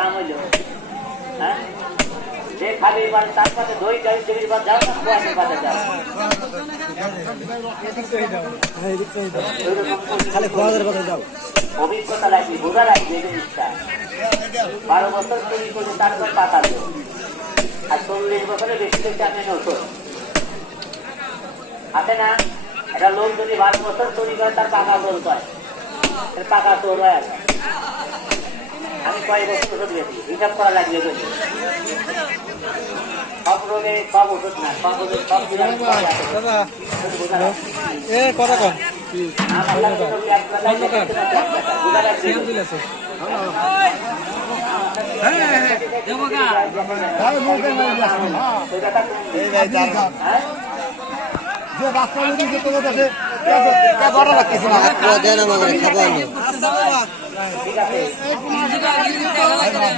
কাম হইল। হ্যাঁ? যে খালি মানে তার পাশে দই চাই চল্লিশ বার যাও না কুয়াশে পাশে যাও। অভিজ্ঞতা লাগবে বোঝা লাগবে এই জিনিসটা। বারো বছর তৈরি করে তারপর পাঠাবে আর চল্লিশ বছরে বেশি বেশি আমি নতুন। আছে না একটা লোক যদি বারো বছর তৈরি করে তার পাকা চোর হয়। পাকা চোর হয় আছে কয়েক ওষুধ গেছি হিসাব করা লাগবে যদি সব রোগে সব ওষুধ না সব সব। এ কথা না ঠিক আছে